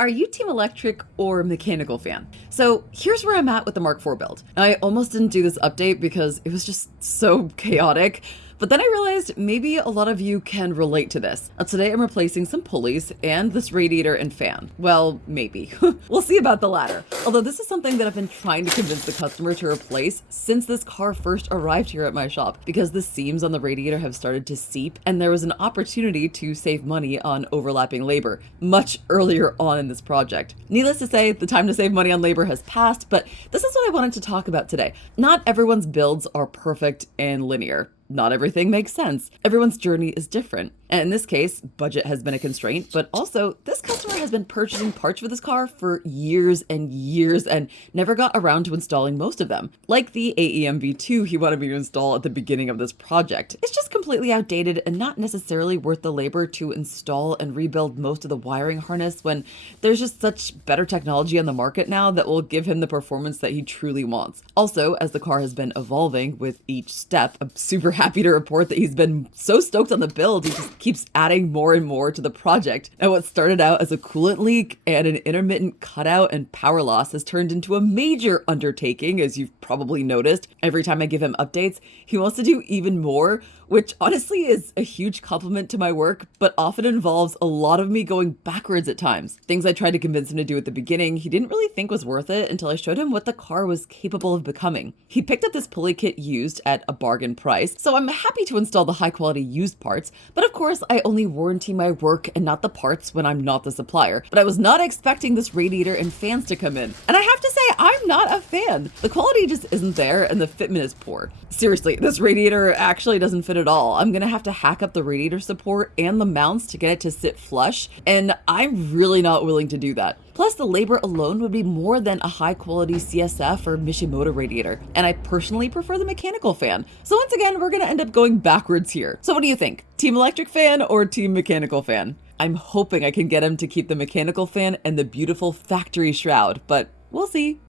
Are you Team Electric or Mechanical fan? So here's where I'm at with the Mark IV build. I almost didn't do this update because it was just so chaotic. But then I realized maybe a lot of you can relate to this. Today I'm replacing some pulleys and this radiator and fan. Well, maybe. We'll see about the latter. Although this is something that I've been trying to convince the customer to replace since this car first arrived here at my shop, because the seams on the radiator have started to seep and there was an opportunity to save money on overlapping labor much earlier on in this project. Needless to say, the time to save money on labor has passed, but this is what I wanted to talk about today. Not everyone's builds are perfect and linear. Not everything makes sense. Everyone's journey is different. And in this case, budget has been a constraint, but also this customer has been purchasing parts for this car for years and years and never got around to installing most of them. Like the AEM V2 he wanted me to install at the beginning of this project. It's just completely outdated and not necessarily worth the labor to install and rebuild most of the wiring harness when there's just such better technology on the market now that will give him the performance that he truly wants. Also, as the car has been evolving with each step, I'm super happy to report that he's been so stoked on the build, he just keeps adding more and more to the project. And what started out as a coolant leak and an intermittent cutout and power loss has turned into a major undertaking, as you've probably noticed. Every time I give him updates, he wants to do even more, which honestly is a huge compliment to my work, but often involves a lot of me going backwards at times. Things I tried to convince him to do at the beginning, he didn't really think was worth it until I showed him what the car was capable of becoming. He picked up this pulley kit used at a bargain price, so I'm happy to install the high quality used parts, but of course I only warranty my work and not the parts when I'm not the supplier. But I was not expecting this radiator and fans to come in. And I have to say, I'm not a fan. The quality just isn't there and the fitment is poor. Seriously, this radiator actually doesn't fit at all. I'm gonna have to hack up the radiator support and the mounts to get it to sit flush, and I'm really not willing to do that. Plus, the labor alone would be more than a high-quality CSF or Mishimoto radiator, and I personally prefer the mechanical fan. So once again, we're gonna end up going backwards here. So what do you think? Team Electric fan or Team Mechanical fan? I'm hoping I can get him to keep the mechanical fan and the beautiful factory shroud, but we'll see.